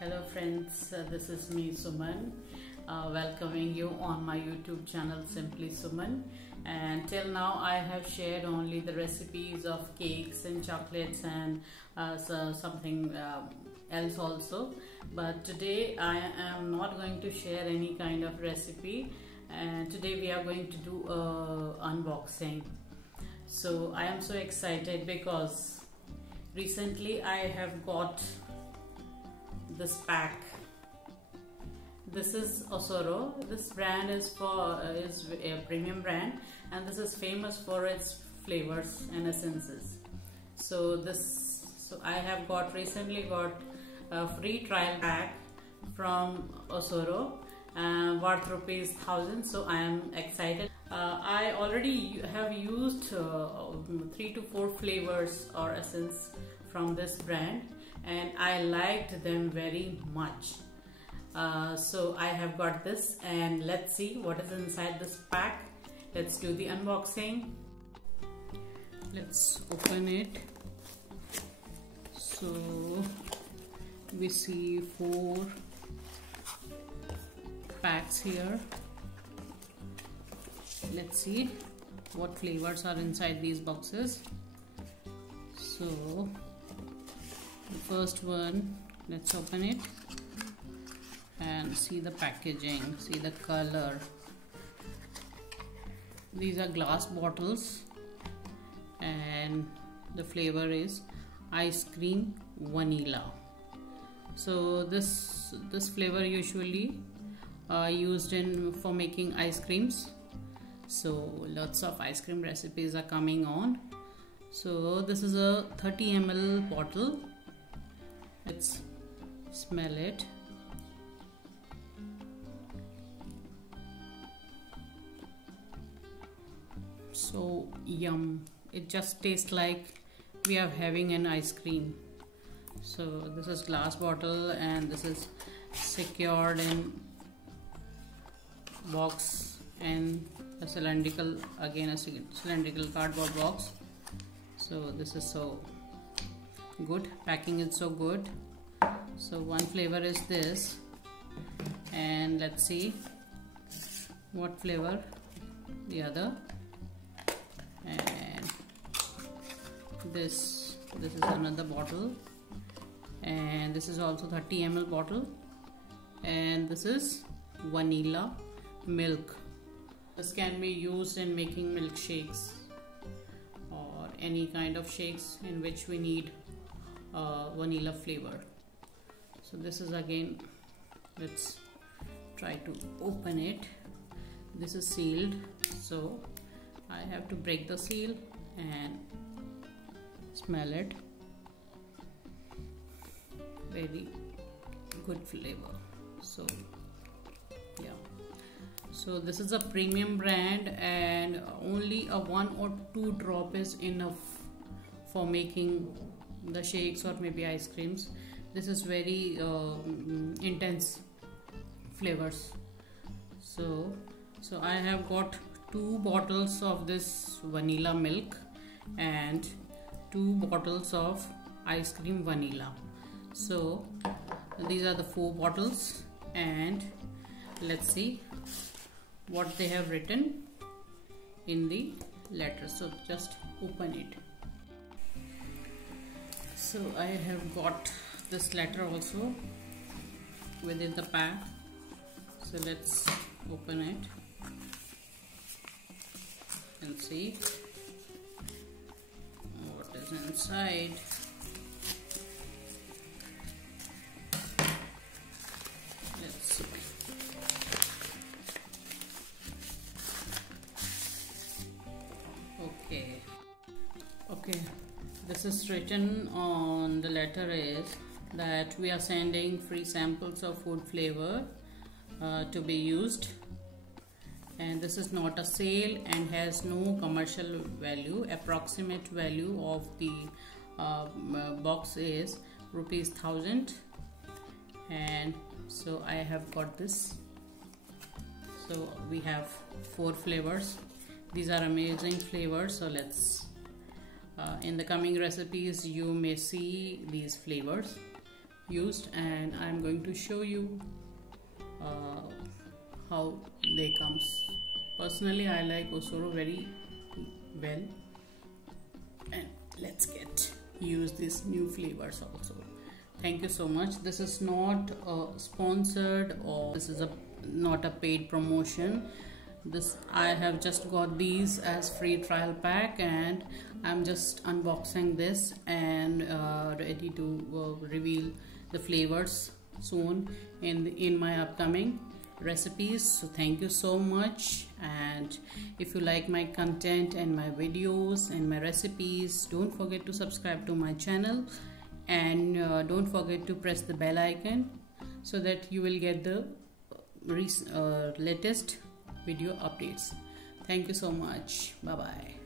Hello friends, this is me Suman, welcoming you on my YouTube channel Simply Suman. And till now I have shared only the recipes of cakes and chocolates and something else also. But today I am not going to share any kind of recipe, and today we are going to do unboxing. So I am so excited because recently I have got this pack. This is Ossoro. This brand is a premium brand, and this is famous for its flavors and essences. So I have recently got a free trial pack from Ossoro, worth rupees 1000. So I am excited. I already have used 3 to 4 flavors or essence from this brand, and I liked them very much. So I have got this, and let's see what is inside this pack. Let's do the unboxing. Let's open it. So we see 4 packs here. Let's see what flavors are inside these boxes. So the first one, let's open it and see the packaging, see the color. These are glass bottles, and the flavor is ice cream vanilla. So this flavor usually used for making ice creams. So lots of ice cream recipes are coming on. So this is a 30 ml bottle. Let's smell it. So yum, it just tastes like we are having an ice cream. So this is glass bottle, and this is secured in box and a cylindrical cardboard box. So this is so good, packing is so good. So one flavor is this, and let's see what flavor the other. And this is another bottle, and this is also 30 ml bottle, and this is vanilla milk. This can be used in making milkshakes or any kind of shakes in which we need vanilla flavor. So this is, again, let's try to open it. This is sealed, so I have to break the seal and smell it. Very good flavor. So yeah, so this is a premium brand, and only a 1 or 2 drop is enough for making the shakes or maybe ice creams. This is very intense flavors. So I have got 2 bottles of this vanilla milk and 2 bottles of ice cream vanilla. So these are the 4 bottles, and let's see what they have written in the letter. So just open it. So I have got this letter also within the pack. So let's open it and see what is inside. Let's see. Okay, this is written on the letter is that we are sending free samples of food flavor to be used, and this is not a sale and has no commercial value. Approximate value of the box is rupees 1000, and so I have got this. So we have 4 flavors. These are amazing flavors. So let's in the coming recipes you may see these flavors, used, and I'm going to show you how they comes. Personally, I like Ossoro very well, and let's get use these new flavors also. Thank you so much. This is not sponsored, or this is not a paid promotion. This I have just got these as free trial pack, and I'm just unboxing this and ready to reveal the flavors soon in my upcoming recipes. So thank you so much, and if you like my content and my videos and my recipes, don't forget to subscribe to my channel, and don't forget to press the bell icon so that you will get the latest video updates. Thank you so much. Bye bye.